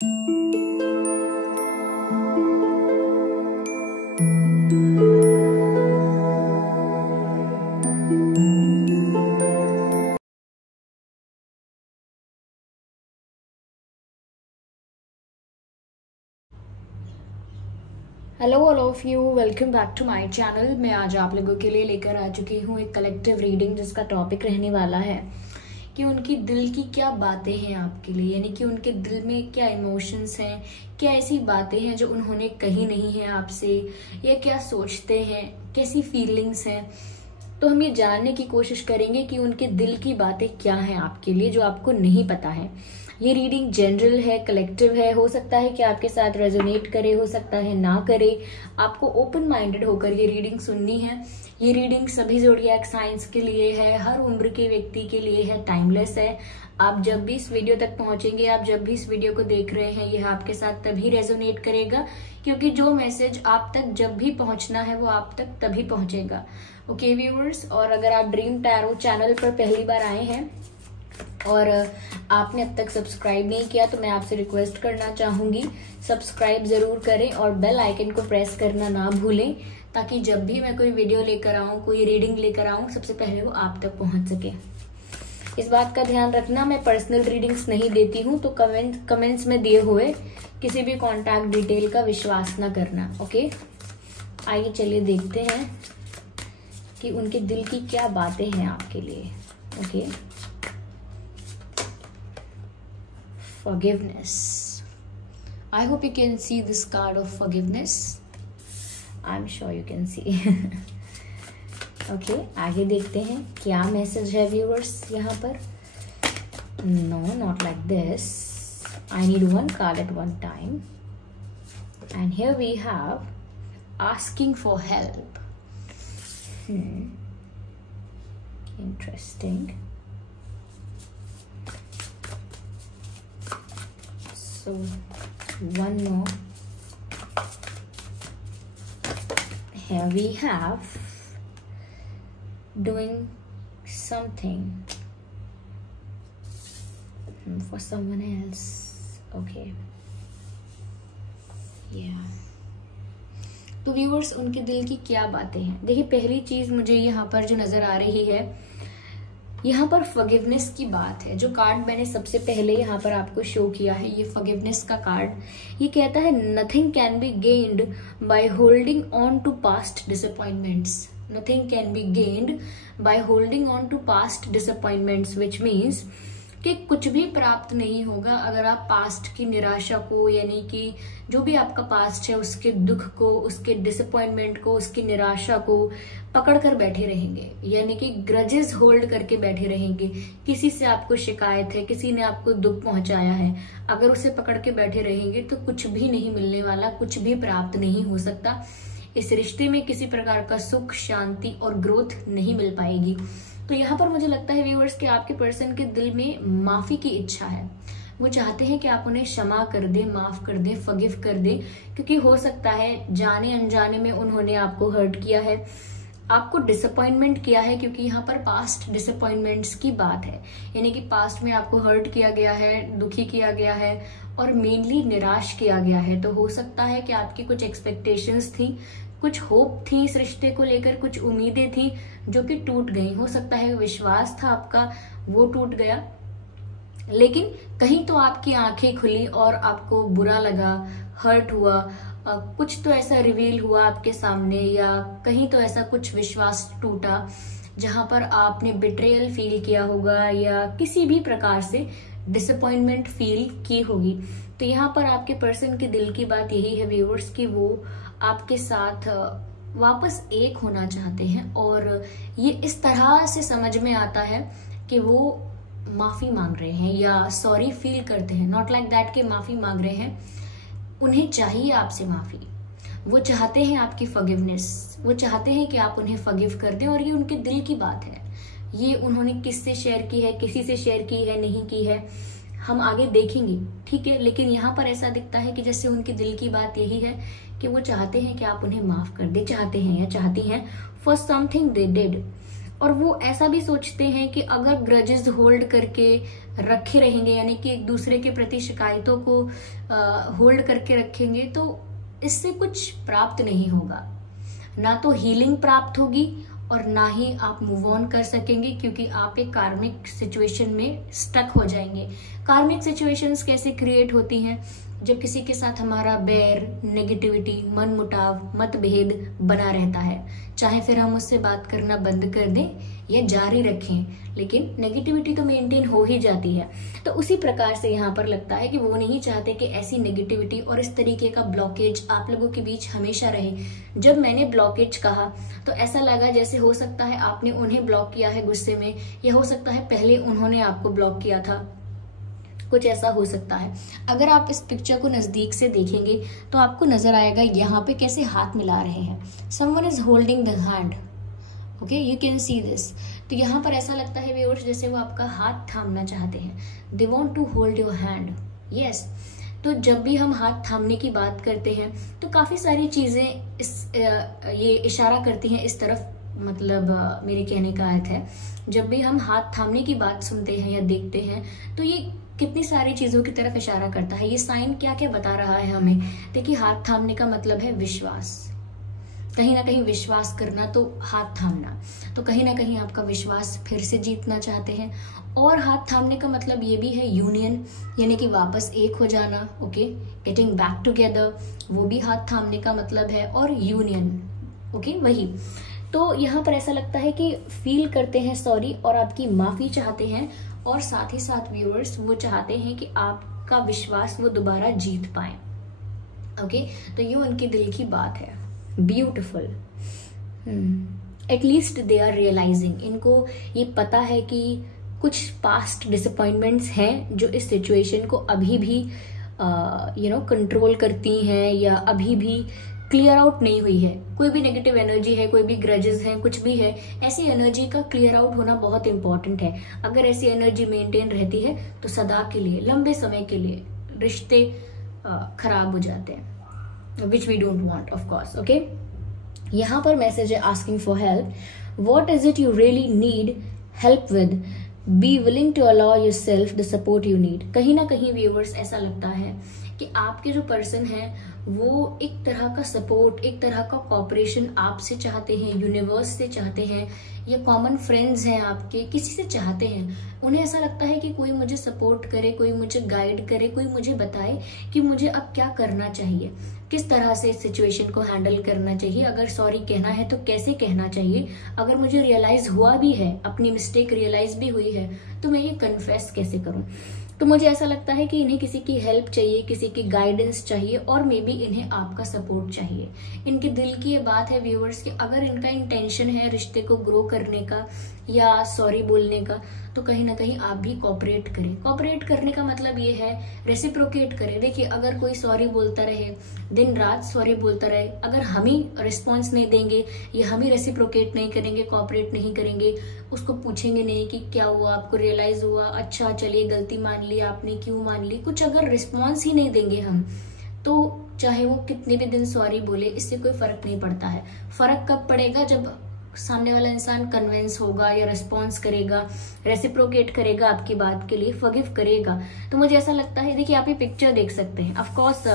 Hello all of you, welcome back to my channel. मैं आज आप लोगों के लिए लेकर आ चुकी हूँ एक कलेक्टिव रीडिंग, जिसका टॉपिक रहने वाला है कि उनकी दिल की क्या बातें हैं आपके लिए, यानी कि उनके दिल में क्या इमोशंस हैं, क्या ऐसी बातें हैं जो उन्होंने कही नहीं है आपसे, या क्या सोचते हैं, कैसी फीलिंग्स हैं। तो हम ये जानने की कोशिश करेंगे कि उनके दिल की बातें क्या हैं आपके लिए जो आपको नहीं पता है। ये रीडिंग जनरल है, कलेक्टिव है, हो सकता है कि आपके साथ रेजोनेट करे, हो सकता है ना करे। आपको ओपन माइंडेड होकर ये रीडिंग सुननी है। ये रीडिंग सभी ज़ोडिएक साइंस के लिए है, हर उम्र के व्यक्ति के लिए है, टाइमलेस है। आप जब भी इस वीडियो तक पहुंचेंगे, आप जब भी इस वीडियो को देख रहे हैं, यह आपके साथ तभी रेजोनेट करेगा, क्योंकि जो मैसेज आप तक जब भी पहुंचना है वो आप तक तभी पहुंचेगा। ओके व्यूअर्स, और अगर आप ड्रीम टैरो चैनल पर पहली बार आए हैं और आपने अब तक सब्सक्राइब नहीं किया, तो मैं आपसे रिक्वेस्ट करना चाहूंगी सब्सक्राइब जरूर करें और बेल आइकन को प्रेस करना ना भूलें, ताकि जब भी मैं कोई वीडियो लेकर आऊं, कोई रीडिंग लेकर आऊं, सबसे पहले वो आप तक पहुंच सके। इस बात का ध्यान रखना, मैं पर्सनल रीडिंग्स नहीं देती हूं, तो कमेंट्स में दिए हुए किसी भी कॉन्टैक्ट डिटेल का विश्वास ना करना। ओके, आइए चलिए देखते हैं कि उनके दिल की क्या बातें हैं आपके लिए। Okay, forgiveness. I hope you can see this card of forgiveness. I'm sure you can see. Okay, आगे देखते हैं क्या मैसेज है व्यूअर्स यहाँ पर। No, not like this. I need one card at one time. And here we have asking for help. Interesting. So one more. Here we have doing something for someone else. Okay, yeah. तो viewers, उनके दिल की क्या बातें हैं। देखिए, पहली चीज मुझे यहाँ पर जो नजर आ रही है, यहाँ पर फॉरगिवनेस की बात है। जो कार्ड मैंने सबसे पहले यहाँ पर आपको शो किया है, ये फॉरगिवनेस का कार्ड। ये कहता है nothing can be gained by holding on to past disappointments. Nothing can be gained by holding on to past disappointments, which means कि कुछ भी प्राप्त नहीं होगा अगर आप पास्ट की निराशा को, यानी कि जो भी आपका पास्ट है उसके दुख को, उसके डिसअपॉइंटमेंट को, उसकी निराशा को पकड़ कर बैठे रहेंगे, यानी कि ग्रजेस होल्ड करके बैठे रहेंगे। किसी से आपको शिकायत है, किसी ने आपको दुख पहुंचाया है, अगर उसे पकड़ के बैठे रहेंगे तो कुछ भी नहीं मिलने वाला, कुछ भी प्राप्त नहीं हो सकता। इस रिश्ते में किसी प्रकार का सुख, शांति और ग्रोथ नहीं मिल पाएगी। तो यहाँ पर मुझे लगता है व्यूअर्स कि आपके पर्सन के दिल में माफी की इच्छा है। वो चाहते हैं कि आप उन्हें क्षमा कर दें, माफ कर दें, फॉरगिव कर दें, क्योंकि हो सकता है जाने अनजाने में उन्होंने आपको हर्ट किया है, आपको डिसअपॉइंटमेंट किया है, क्योंकि यहाँ पर पास्ट डिसअपॉइंटमेंट्स की बात है, यानी कि पास्ट में आपको हर्ट किया गया है, दुखी किया गया है और मेनली निराश किया गया है। तो हो सकता है कि आपकी कुछ एक्सपेक्टेशंस थी, कुछ होप थी इस रिश्ते को लेकर, कुछ उम्मीदें थी जो कि टूट गई। हो सकता है विश्वास था आपका, वो टूट गया, लेकिन कहीं तो आपकी आंखें खुली और आपको बुरा लगा, हर्ट हुआ, कुछ तो ऐसा रिवील हुआ आपके सामने, या कहीं तो ऐसा कुछ विश्वास टूटा जहां पर आपने बिट्रेयल फील किया होगा या किसी भी प्रकार से डिसअपॉइंटमेंट फील की होगी। तो यहाँ पर आपके पर्सन के दिल की बात यही है व्यूअर्स कि वो आपके साथ वापस एक होना चाहते हैं, और ये इस तरह से समझ में आता है कि वो माफी मांग रहे हैं या सॉरी फील करते हैं, नॉट लाइक दैट कि माफी मांग रहे हैं, उन्हें चाहिए आपसे माफी। वो चाहते हैं आपकी फॉरगिवनेस, वो चाहते हैं कि आप उन्हें फॉरगिव कर दें, और ये उनके दिल की बात है। ये उन्होंने किससे शेयर की है, किसी से शेयर की है, नहीं की है, हम आगे देखेंगे, ठीक है। लेकिन यहाँ पर ऐसा दिखता है कि जैसे उनके दिल की बात यही है कि वो चाहते हैं कि आप उन्हें माफ कर दे, चाहते हैं या चाहती हैं फॉर समथिंग दे डिड। और वो ऐसा भी सोचते हैं कि अगर ग्रजेस होल्ड करके रखे रहेंगे, यानी कि एक दूसरे के प्रति शिकायतों को होल्ड करके रखेंगे, तो इससे कुछ प्राप्त नहीं होगा। ना तो हीलिंग प्राप्त होगी और ना ही आप मूव ऑन कर सकेंगे, क्योंकि आप एक कार्मिक सिचुएशन में स्टक हो जाएंगे। कार्मिक सिचुएशंस कैसे क्रिएट होती हैं? जब किसी के साथ हमारा बैर, नेगेटिविटी, मनमुटाव, मतभेद बना रहता है, चाहे फिर हम उससे बात करना बंद कर दें या जारी रखें, लेकिन नेगेटिविटी तो मेंटेन हो ही जाती है। तो उसी प्रकार से यहाँ पर लगता है कि वो नहीं चाहते कि ऐसी नेगेटिविटी और इस तरीके का ब्लॉकेज आप लोगों के बीच हमेशा रहे। जब मैंने ब्लॉकेज कहा तो ऐसा लगा जैसे हो सकता है आपने उन्हें ब्लॉक किया है गुस्से में, या हो सकता है पहले उन्होंने आपको ब्लॉक किया था, कुछ ऐसा हो सकता है। अगर आप इस पिक्चर को नजदीक से देखेंगे तो आपको नजर आएगा यहाँ पे कैसे हाथ मिला रहे हैं। Someone is holding the hand, okay, you can see this. तो यहाँ पर ऐसा लगता है व्यूअर्स जैसे वो आपका हाथ थामना चाहते हैं। They want to hold your hand, yes. तो जब भी हम हाथ थामने की बात करते हैं तो काफी सारी चीजें ये इशारा करती हैं इस तरफ, मतलब मेरे कहने का अर्थ है, जब भी हम हाथ थामने की बात सुनते हैं या देखते हैं तो ये कितनी सारी चीजों की तरफ इशारा करता है। ये साइन क्या क्या बता रहा है हमें? देखिए, हाथ थामने का मतलब है विश्वास, कहीं ना कहीं विश्वास करना, तो हाथ थामना, तो कहीं ना कहीं आपका विश्वास फिर से जीतना चाहते हैं। और हाथ थामने का मतलब ये भी है यूनियन, यानी कि वापस एक हो जाना, ओके, गेटिंग बैक टुगेदर, वो भी हाथ थामने का मतलब है, और यूनियन, ओके, वही। तो यहाँ पर ऐसा लगता है कि फील करते हैं सॉरी और आपकी माफी चाहते हैं, और साथ ही साथ व्यूअर्स वो चाहते हैं कि आपका विश्वास वो दोबारा जीत पाए, ओके। तो ये उनके दिल की बात है। Beautiful. At least they are realising, इनको ये पता है कि कुछ पास्ट डिसअपॉइंटमेंट्स हैं जो इस सिचुएशन को अभी भी कंट्रोल करती हैं या अभी भी क्लियर आउट नहीं हुई है। कोई भी नेगेटिव एनर्जी है, कोई भी ग्रजेस हैं, कुछ भी है, ऐसी एनर्जी का क्लियर आउट होना बहुत इंपॉर्टेंट है। अगर ऐसी एनर्जी मेंटेन रहती है तो सदा के लिए, लंबे समय के लिए रिश्ते खराब हो जाते हैं, which we don't want of course, okay. यहाँ पर मैसेज है asking for help. What is it you really need help with? Be willing to allow yourself the support you need. कहीं ना कहीं व्यूअर्स ऐसा लगता है कि आपके जो पर्सन है वो एक तरह का सपोर्ट, एक तरह का कॉपरेशन आपसे चाहते हैं, यूनिवर्स से चाहते हैं, या कॉमन फ्रेंड्स हैं आपके, किसी से चाहते हैं। उन्हें ऐसा लगता है कि कोई मुझे सपोर्ट करे, कोई मुझे गाइड करे, कोई मुझे बताए कि मुझे अब क्या करना चाहिए, किस तरह से इस सिचुएशन को हैंडल करना चाहिए। अगर सॉरी कहना है तो कैसे कहना चाहिए, अगर मुझे रियलाइज हुआ भी है, अपनी मिस्टेक रियलाइज भी हुई है, तो मैं ये कन्फेस कैसे करूं। तो मुझे ऐसा लगता है कि इन्हें किसी की हेल्प चाहिए, किसी की गाइडेंस चाहिए, और मे बी इन्हें आपका सपोर्ट चाहिए। इनके दिल की ये बात है व्यूअर्स कि अगर इनका इंटेंशन है रिश्ते को ग्रो करने का या सॉरी बोलने का, तो कहीं ना कहीं आप भी कॉपरेट करें। कॉपरेट करने का मतलब ये है रेसिप्रोकेट करें। देखिए, अगर कोई सॉरी बोलता रहे, दिन रात सॉरी बोलता रहे, अगर हम ही रिस्पॉन्स नहीं देंगे या हम ही रेसिप्रोकेट नहीं करेंगे, कॉपरेट नहीं करेंगे, उसको पूछेंगे नहीं कि क्या हुआ, आपको रियलाइज हुआ, अच्छा चलिए गलती मान ली आपने, क्यों मान ली, कुछ अगर रिस्पॉन्स ही नहीं देंगे हम, तो चाहे वो कितने भी दिन सॉरी बोले, इससे कोई फर्क नहीं पड़ता है। फर्क कब पड़ेगा? जब सामने वाला इंसान कन्विंस होगा या रिस्पॉन्स करेगा, रेसिप्रोकेट करेगा आपकी बात के लिए, फॉरगिव करेगा। तो मुझे ऐसा लगता है, देखिए आप ये पिक्चर देख सकते हैं, ऑफ कोर्स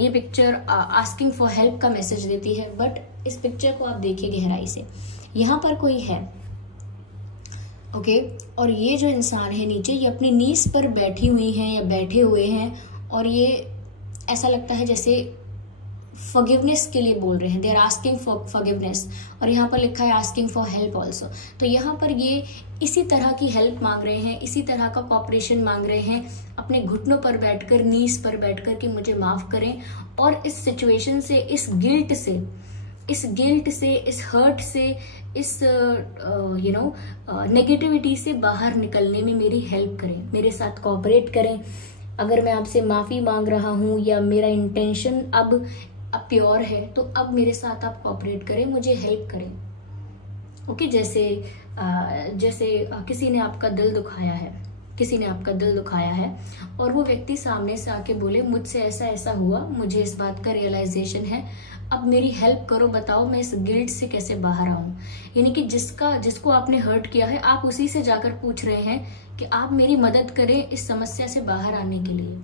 ये पिक्चर आस्किंग फॉर हेल्प का मैसेज देती है, बट इस पिक्चर को आप देखिए गहराई से, यहाँ पर कोई है, ओके, और ये जो इंसान है नीचे, ये अपनी नीज पर बैठी हुई हैं या बैठे हुए हैं, और ये ऐसा लगता है जैसे फॉरगिवनेस के लिए बोल रहे हैं, they are asking for forgiveness, और यहाँ पर लिखा है आस्किंग फॉर हेल्प ऑल्सो। तो यहाँ पर ये इसी तरह की हेल्प मांग रहे हैं, इसी तरह का कॉपरेशन मांग रहे हैं, अपने घुटनों पर बैठकर, नीज पर बैठकर कि मुझे माफ करें, और इस सिचुएशन से, इस गिल्ट से, इस हर्ट से, इस नेगेटिविटी से बाहर निकलने में मेरी हेल्प करें, मेरे साथ कोऑपरेट करें। अगर मैं आपसे माफी मांग रहा हूं या मेरा इंटेंशन अब प्योर है, तो अब मेरे साथ आप कोऑपरेट करें, मुझे हेल्प करें, ओके। जैसे किसी ने आपका दिल दुखाया है, और वो व्यक्ति सामने से आके बोले मुझसे ऐसा ऐसा हुआ, मुझे इस बात का रियलाइजेशन है, अब मेरी हेल्प करो, बताओ मैं इस गिल्ट से कैसे बाहर आऊं। यानी कि जिसको आपने हर्ट किया है, आप उसी से जाकर पूछ रहे हैं कि आप मेरी मदद करें इस समस्या से बाहर आने के लिए।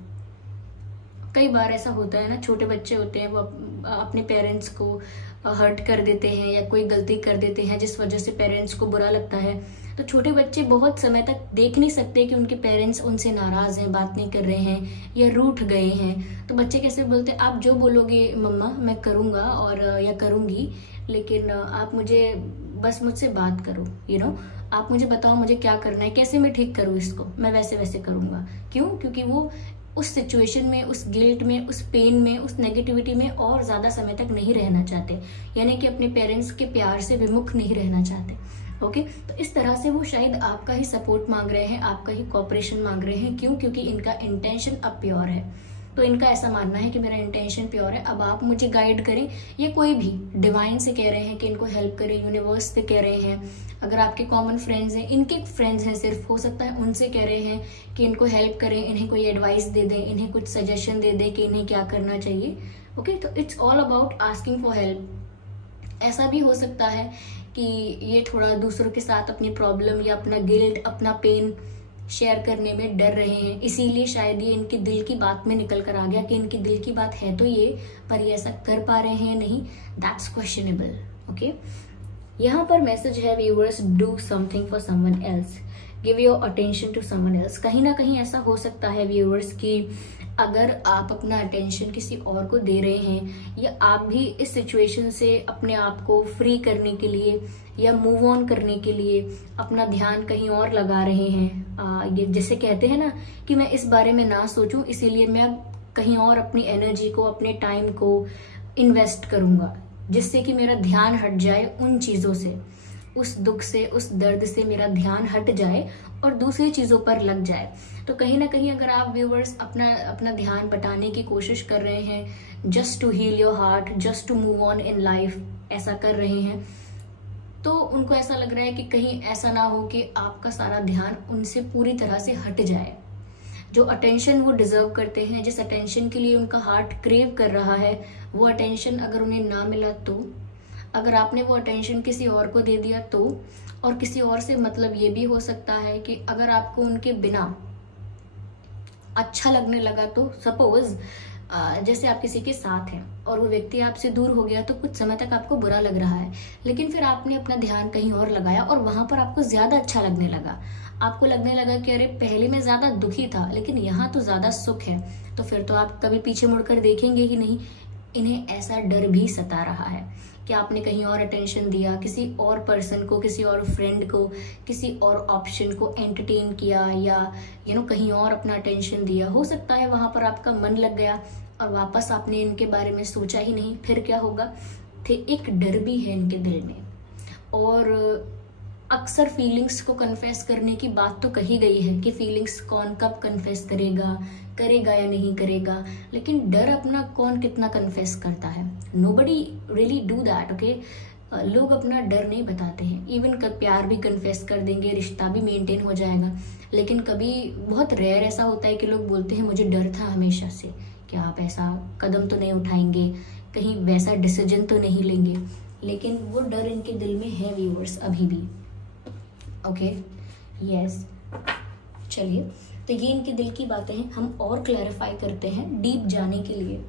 कई बार ऐसा होता है ना, छोटे बच्चे होते हैं वो अपने पेरेंट्स को हर्ट कर देते हैं या कोई गलती कर देते हैं जिस वजह से पेरेंट्स को बुरा लगता है। तो छोटे बच्चे बहुत समय तक देख नहीं सकते कि उनके पेरेंट्स उनसे नाराज हैं, बात नहीं कर रहे हैं या रूठ गए हैं। तो बच्चे कैसे बोलते हैं, आप जो बोलोगे मम्मा मैं करूँगा और या करूँगी, लेकिन आप मुझे बस मुझसे बात करो, आप मुझे बताओ मुझे क्या करना है, कैसे मैं ठीक करूँ इसको, मैं वैसे वैसे करूँगा। क्यों? क्योंकि वो उस सिचुएशन में, उस गिल्ट में, उस पेन में, उस नेगेटिविटी में और ज्यादा समय तक नहीं रहना चाहते, यानी कि अपने पेरेंट्स के प्यार से विमुख नहीं रहना चाहते। ओके, तो इस तरह से वो शायद आपका ही सपोर्ट मांग रहे हैं, आपका ही कॉपरेशन मांग रहे हैं। क्यों? क्योंकि इनका इंटेंशन अब प्योर है। तो इनका ऐसा मानना है कि मेरा इंटेंशन प्योर है, अब आप मुझे गाइड करें। ये कोई भी डिवाइन से कह रहे हैं कि इनको हेल्प करें, यूनिवर्स से कह रहे हैं, अगर आपके कॉमन फ्रेंड्स हैं, इनके फ्रेंड्स हैं सिर्फ, हो सकता है उनसे कह रहे हैं कि इनको हेल्प करें, इन्हें कोई एडवाइस दे दें, इन्हें कुछ सजेशन दे दें कि इन्हें क्या करना चाहिए। ओके, तो it's all about asking for help. ऐसा भी हो सकता है कि ये थोड़ा दूसरों के साथ अपनी प्रॉब्लम या अपना गिल्ट, अपना पेन शेयर करने में डर रहे हैं, इसीलिए शायद ये इनके दिल की बात में निकल कर आ गया कि इनकी दिल की बात है तो ये, पर ये ऐसा कर पा रहे हैं नहीं, दैट्स क्वेश्चनेबल। ओके, यहाँ पर मैसेज है viewers, do something for someone else, give your attention to someone else. कहीं ना कहीं ऐसा हो सकता है व्यूअर्स कि अगर आप अपना अटेंशन किसी और को दे रहे हैं या आप भी इस सिचुएशन से अपने आप को फ्री करने के लिए या मूव ऑन करने के लिए अपना ध्यान कहीं और लगा रहे हैं, ये जैसे कहते हैं ना कि मैं इस बारे में ना सोचूं, इसीलिए मैं कहीं और अपनी एनर्जी को, अपने टाइम को इन्वेस्ट करूंगा, जिससे कि मेरा ध्यान हट जाए उन चीजों से, उस दुख से, उस दर्द से मेरा ध्यान हट जाए और दूसरी चीजों पर लग जाए। तो कहीं ना कहीं अगर आप व्यूअर्स अपना ध्यान बटाने की कोशिश कर रहे हैं, just to heal your heart, just to move on in life, ऐसा कर रहे हैं, तो उनको ऐसा लग रहा है कि कहीं ऐसा ना हो कि आपका सारा ध्यान उनसे पूरी तरह से हट जाए। जो अटेंशन वो डिजर्व करते हैं, जिस अटेंशन के लिए उनका हार्ट क्रेव कर रहा है, वो अटेंशन अगर उन्हें ना मिला तो, अगर आपने वो अटेंशन किसी और को दे दिया तो, और किसी और से मतलब ये भी हो सकता है कि अगर आपको उनके बिना अच्छा लगने लगा तो, सपोज जैसे आप किसी के साथ हैं और वो व्यक्ति आपसे दूर हो गया तो कुछ समय तक आपको बुरा लग रहा है, लेकिन फिर आपने अपना ध्यान कहीं और लगाया और वहां पर आपको ज्यादा अच्छा लगने लगा। आपको लगने लगा कि अरे पहले मैं ज्यादा दुखी था लेकिन यहाँ तो ज्यादा सुख है, तो फिर तो आप कभी पीछे मुड़कर देखेंगे ही नहीं। इन्हें ऐसा डर भी सता रहा है कि आपने कहीं और अटेंशन दिया, किसी और पर्सन को, किसी और फ्रेंड को, किसी और ऑप्शन को एंटरटेन किया या कहीं और अपना अटेंशन दिया। हो सकता है वहां पर आपका मन लग गया और वापस आपने इनके बारे में सोचा ही नहीं, फिर क्या होगा। एक डर भी है इनके दिल में, और अक्सर फीलिंग्स को कन्फेस करने की बात तो कही गई है कि फीलिंग्स कौन कब कन्फेस करेगा या नहीं करेगा, लेकिन डर अपना कौन कितना कन्फेस करता है। Nobody really do that. Okay, लोग अपना डर नहीं बताते हैं, इवन प्यार भी कन्फेस कर देंगे, रिश्ता भी मेंटेन हो जाएगा, लेकिन कभी बहुत रेयर ऐसा होता है कि लोग बोलते हैं मुझे डर था हमेशा से, कि आप ऐसा कदम तो नहीं उठाएंगे, कहीं वैसा डिसीजन तो नहीं लेंगे, लेकिन वो डर इनके दिल में है व्यूअर्स अभी भी। ओके, यस, चलिए, तो ये इनके दिल की बातें हैं, हम और क्लैरिफाई करते हैं डीप जाने के लिए।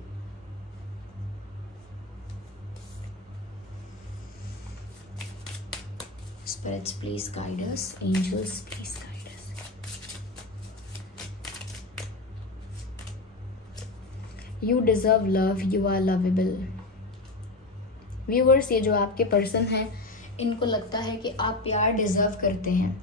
Spirits, please guide us. Angels, please guide us. You deserve love. You are lovable. Viewers, ये जो आपके पर्सन हैं, इनको लगता है कि आप प्यार डिजर्व करते हैं।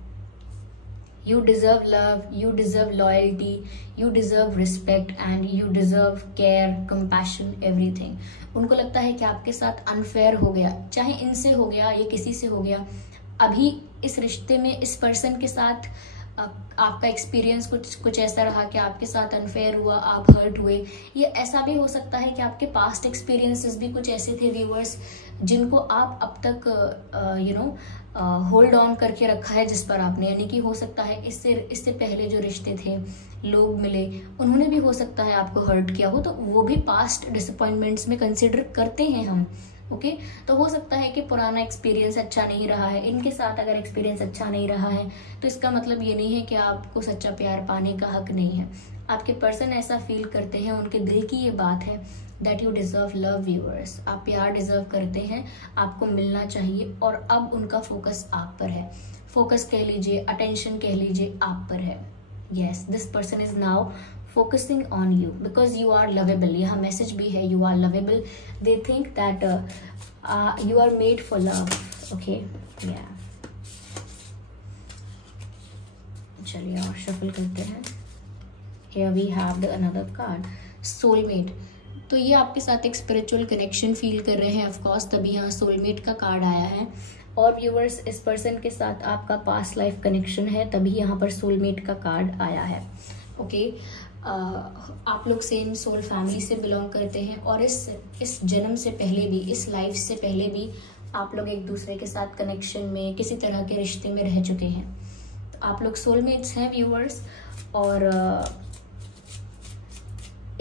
You deserve love, you deserve loyalty, you deserve respect and you deserve care, compassion, everything. उनको लगता है कि आपके साथ अनफेयर हो गया, चाहे इनसे हो गया या किसी से हो गया। अभी इस रिश्ते में इस पर्सन के साथ आपका एक्सपीरियंस कुछ ऐसा रहा कि आपके साथ अनफेयर हुआ, आप हर्ट हुए। ये ऐसा भी हो सकता है कि आपके पास्ट एक्सपीरियंसेस भी कुछ ऐसे थे व्यूअर्स, जिनको आप अब तक होल्ड ऑन करके रखा है जिस पर आपने, यानी कि हो सकता है इससे पहले जो रिश्ते थे, लोग मिले, उन्होंने भी हो सकता है आपको हर्ट किया हो, तो वो भी पास्ट डिसअपॉइंटमेंट्स में कंसिडर करते हैं हम। ओके तो हो सकता है कि पुराना एक्सपीरियंस अच्छा नहीं रहा है, इनके साथ अगर एक्सपीरियंस अच्छा नहीं रहा है तो इसका मतलब ये नहीं है कि आपको सच्चा प्यार पाने का हक नहीं है। आपके पर्सन ऐसा फील करते हैं, उनके दिल की ये बात है that you deserve love viewers, आप प्यार डिजर्व करते हैं, आपको मिलना चाहिए और अब उनका फोकस आप पर है। फोकस कह लीजिए, अटेंशन कह लीजिए, आप पर है। Yes, this person is now focusing on you because you are lovable। यहाँ मैसेज भी है, you are lovable, they think that you are made for love। okay yeah, चलिए और शफल करते हैं। here we have the another card, soulmate। तो ये आपके साथ एक स्पिरिचुअल कनेक्शन फील कर रहे हैं ऑफ कोर्स, तभी यहाँ सोलमेट का कार्ड आया है। और व्यूअर्स, इस पर्सन के साथ आपका पास्ट लाइफ कनेक्शन है, तभी यहाँ पर सोलमेट का कार्ड आया है। ओके आप लोग सेम सोल फैमिली से बिलोंग करते हैं और इस जन्म से पहले भी, इस लाइफ से पहले भी आप लोग एक दूसरे के साथ कनेक्शन में, किसी तरह के रिश्ते में रह चुके हैं। तो आप लोग सोलमेट्स हैं व्यूअर्स, और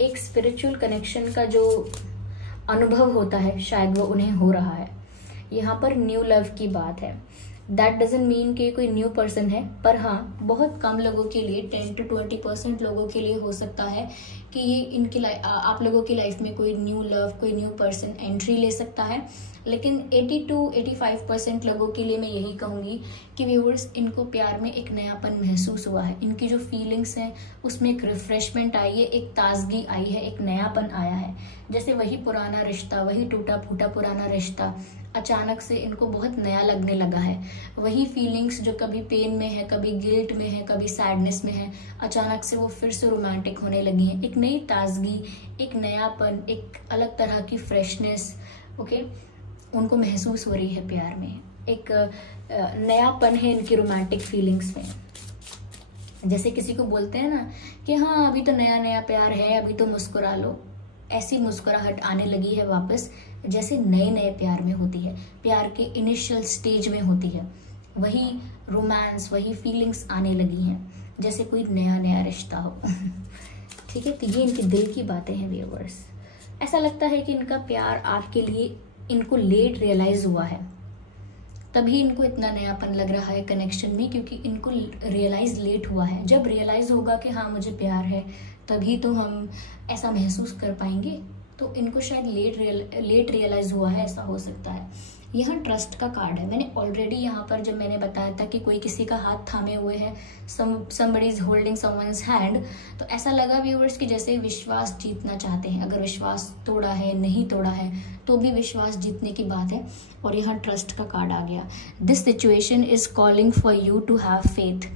एक स्पिरिचुअल कनेक्शन का जो अनुभव होता है शायद वो उन्हें हो रहा है। यहाँ पर न्यू लव की बात है। दैट डजंट मीन कि कोई न्यू पर्सन है, पर हाँ बहुत कम लोगों के लिए, 10 to 20% लोगों के लिए हो सकता है कि ये इनकी आप लोगों की लाइफ में कोई न्यू लव, कोई न्यू पर्सन एंट्री ले सकता है। लेकिन 80 to 85% लोगों के लिए मैं यही कहूँगी कि व्यूअर्स, इनको प्यार में एक नयापन महसूस हुआ है, इनकी जो फीलिंग्स हैं उसमें एक रिफ्रेशमेंट आई है, एक ताजगी आई है, एक नयापन आया है। जैसे वही पुराना रिश्ता, वही टूटा फूटा पुराना रिश्ता अचानक से इनको बहुत नया लगने लगा है। वही फीलिंग्स जो कभी पेन में है, कभी गिल्ट में है, कभी सैडनेस में है, अचानक से वो फिर से रोमांटिक होने लगी हैं। एक नई ताजगी, एक नयापन, एक अलग तरह की फ्रेशनेस ओके उनको महसूस हो रही है प्यार में। एक नयापन है इनकी रोमांटिक फीलिंग्स में। जैसे किसी को बोलते हैं ना कि हाँ अभी तो नया नया प्यार है, अभी तो मुस्कुरा लो, ऐसी मुस्कुराहट आने लगी है वापस, जैसे नए नए प्यार में होती है, प्यार के इनिशियल स्टेज में होती है। वही रोमांस, वही फीलिंग्स आने लगी हैं, जैसे कोई नया नया रिश्ता हो। ठीक है, तो ये इनके दिल की बातें हैं व्यूअर्स। ऐसा लगता है कि इनका प्यार आपके लिए इनको लेट रियलाइज हुआ है, तभी इनको इतना नयापन लग रहा है कनेक्शन में, क्योंकि इनको रियलाइज लेट हुआ है। जब रियलाइज होगा कि हाँ मुझे प्यार है, तभी तो हम ऐसा महसूस कर पाएंगे। तो इनको शायद लेट रियलाइज हुआ है, ऐसा हो सकता है। यहाँ ट्रस्ट का कार्ड है। मैंने ऑलरेडी यहाँ पर जब मैंने बताया था कि कोई किसी का हाथ थामे हुए है, somebody is holding someone's hand, तो ऐसा लगा व्यूअर्स कि जैसे विश्वास जीतना चाहते हैं। अगर विश्वास तोड़ा है, नहीं तोड़ा है, तो भी विश्वास जीतने की बात है। और यहाँ ट्रस्ट का कार्ड आ गया। This situation is calling for you to have faith.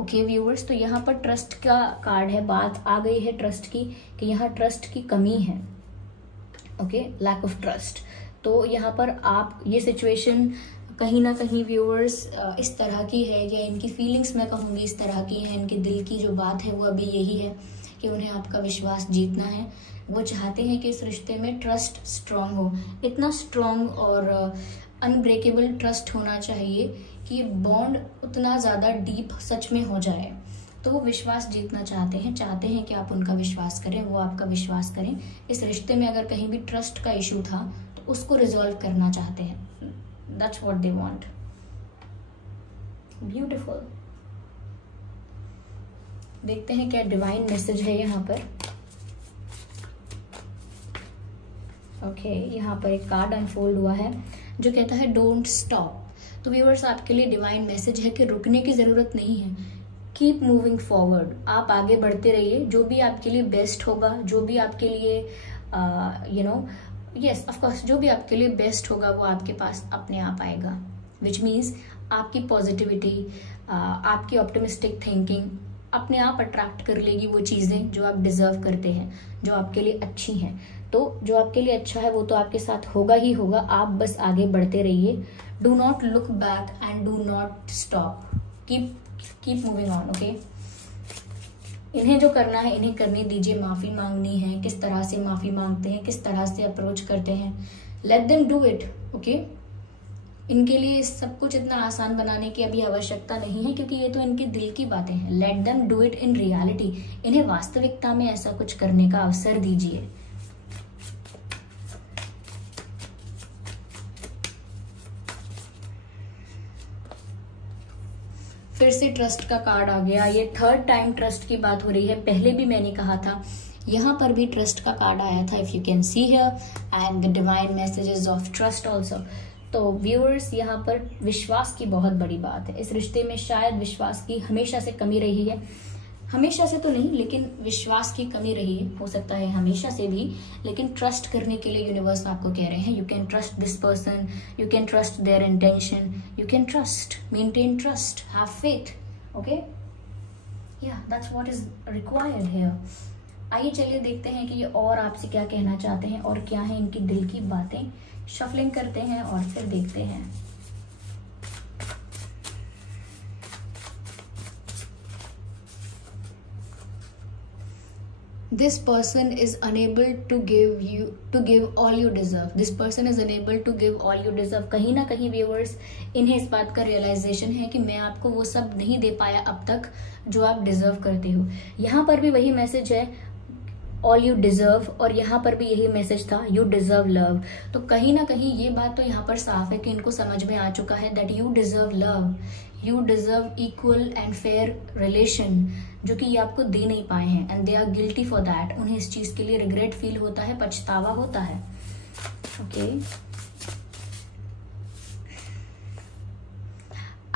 Okay viewers, तो यहाँ पर ट्रस्ट का कार्ड है। बात आ गई है ट्रस्ट की, कि यहाँ ट्रस्ट की कमी है। Okay, lack of trust. तो यहाँ पर आप ये सिचुएशन कहीं ना कहीं व्यूअर्स इस तरह की है, या इनकी फीलिंग्स मैं कहूँगी इस तरह की है, इनके दिल की जो बात है वो अभी यही है कि उन्हें आपका विश्वास जीतना है। वो चाहते हैं कि इस रिश्ते में ट्रस्ट स्ट्रांग हो, इतना स्ट्रांग और अनब्रेकेबल ट्रस्ट होना चाहिए कि ये बॉन्ड उतना ज़्यादा डीप सच में हो जाए। तो वो विश्वास जीतना चाहते हैं कि आप उनका विश्वास करें, वो आपका विश्वास करें। इस रिश्ते में अगर कहीं भी ट्रस्ट का इशू था तो उसको रिजॉल्व करना चाहते हैं। That's what they want. Beautiful. देखते हैं क्या डिवाइन मैसेज है यहाँ पर। ओके, यहाँ पर एक कार्ड अनफोल्ड हुआ है जो कहता है डोंट स्टॉप। तो व्यूअर्स, आपके लिए डिवाइन मैसेज है कि रुकने की जरूरत नहीं है। कीप मूविंग फॉरवर्ड, आप आगे बढ़ते रहिए। जो भी आपके लिए बेस्ट होगा, जो भी आपके लिए यस ऑफ कोर्स, जो भी आपके लिए बेस्ट होगा वो आपके पास अपने आप आएगा। विच मीन्स आपकी पॉजिटिविटी, आपकी ऑप्टिमिस्टिक थिंकिंग अपने आप अट्रैक्ट कर लेगी वो चीज़ें जो आप डिजर्व करते हैं, जो आपके लिए अच्छी हैं। तो जो आपके लिए अच्छा है वो तो आपके साथ होगा ही होगा। आप बस आगे बढ़ते रहिए। Do not look back and do not stop. Keep moving on. Okay, इन्हें जो करना है इन्हें करने दीजिए। माफी मांगनी है, किस तरह से माफी मांगते हैं, किस तरह से अप्रोच करते हैं, let them do it. Okay, इनके लिए सब कुछ इतना आसान बनाने की अभी आवश्यकता नहीं है, क्योंकि ये तो इनके दिल की बातें हैं। Let them do it in reality. इन्हें वास्तविकता में ऐसा कुछ करने का अवसर दीजिए। फिर से ट्रस्ट का कार्ड आ गया। ये थर्ड टाइम ट्रस्ट की बात हो रही है। पहले भी मैंने कहा था, यहाँ पर भी ट्रस्ट का कार्ड आया था, if you can see here, and the divine messages of trust also. तो व्यूअर्स, यहाँ पर विश्वास की बहुत बड़ी बात है। इस रिश्ते में शायद विश्वास की हमेशा से कमी रही है, हमेशा से तो नहीं लेकिन विश्वास की कमी रही है, हो सकता है हमेशा से भी, लेकिन ट्रस्ट करने के लिए यूनिवर्स आपको कह रहे हैं, you can trust this person, you can trust their intention, you can trust, maintain trust, have faith. Okay, yeah that's what is required here. आइए चलिए देखते हैं कि ये और आपसे क्या कहना चाहते हैं और क्या है इनकी दिल की बातें। शफलिंग करते हैं और फिर देखते हैं। This person is unable to give all you deserve. This person is unable to give all you deserve. कहीं ना कहीं व्यूअर्स, इन्हें इस बात का रियलाइजेशन है कि मैं आपको वो सब नहीं दे पाया अब तक जो आप डिजर्व करते हो। यहाँ पर भी वही मैसेज है, ऑल यू डिजर्व, और यहाँ पर भी यही मैसेज था, यू डिजर्व लव। तो कहीं ना कहीं ये बात तो यहाँ पर साफ है कि इनको समझ में आ चुका है that you deserve love, you deserve equal and fair relation, जो कि ये आपको दे नहीं पाए हैं, and they are guilty for that. उन्हें इस चीज के लिए रिग्रेट फील होता है, पछतावा होता है। Okay,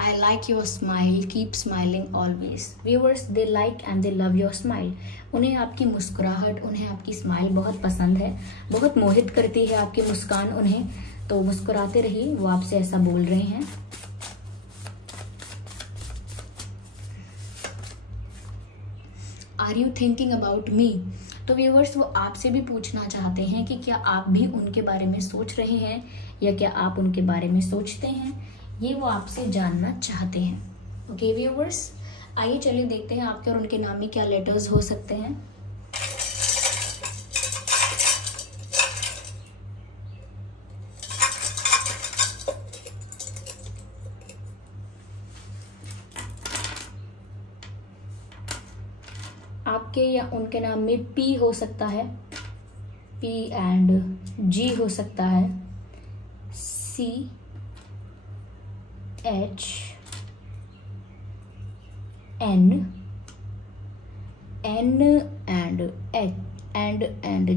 I like your smile, keep smiling always. Viewers, they like and they love your smile. उन्हें आपकी मुस्कुराहट, उन्हें आपकी स्माइल बहुत पसंद है, बहुत मोहित करती है आपकी मुस्कान उन्हें। तो मुस्कुराते रहिए, वो आपसे ऐसा बोल रहे हैं। Are you thinking about me? तो व्यूअर्स, वो आपसे भी पूछना चाहते हैं कि क्या आप भी उनके बारे में सोच रहे हैं या क्या आप उनके बारे में सोचते हैं, ये वो आपसे जानना चाहते हैं। ओके व्यूअर्स, आइए चलिए देखते हैं आपके और उनके नाम में क्या लेटर्स हो सकते हैं। आपके या उनके नाम में पी हो सकता है, पी एंड जी हो सकता है, सी H N and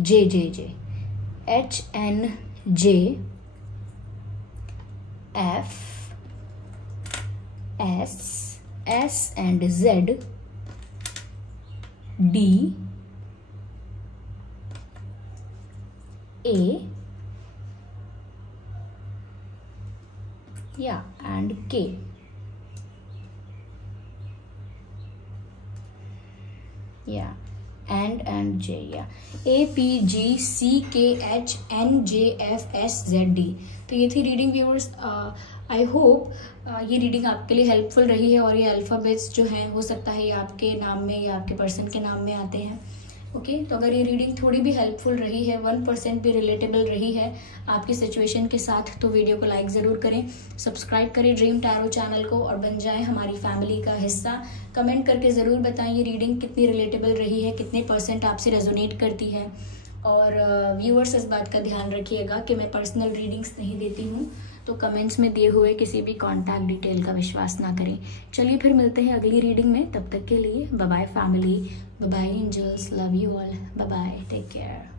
J H N J F S and Z D A and K। and J, A P G C K H N J F S Z D। तो ये थी reading viewers. I hope ये reading आपके लिए helpful रही है, और ये अल्फाबेट्स जो हैं हो सकता है ये आपके नाम में या आपके पर्सन के नाम में आते हैं। ओके, तो अगर ये रीडिंग थोड़ी भी हेल्पफुल रही है, 1% भी रिलेटेबल रही है आपकी सिचुएशन के साथ, तो वीडियो को लाइक ज़रूर करें, सब्सक्राइब करें ड्रीम टैरो चैनल को और बन जाएं हमारी फैमिली का हिस्सा। कमेंट करके ज़रूर बताएं ये रीडिंग कितनी रिलेटेबल रही है, कितने % आपसे रेजोनेट करती है। और व्यूअर्स, इस बात का ध्यान रखिएगा कि मैं पर्सनल रीडिंग्स नहीं देती हूँ, तो कमेंट्स में दिए हुए किसी भी कॉन्टैक्ट डिटेल का विश्वास ना करें। चलिए फिर मिलते हैं अगली रीडिंग में, तब तक के लिए bye bye family, bye bye angels, love you all, bye bye, take care.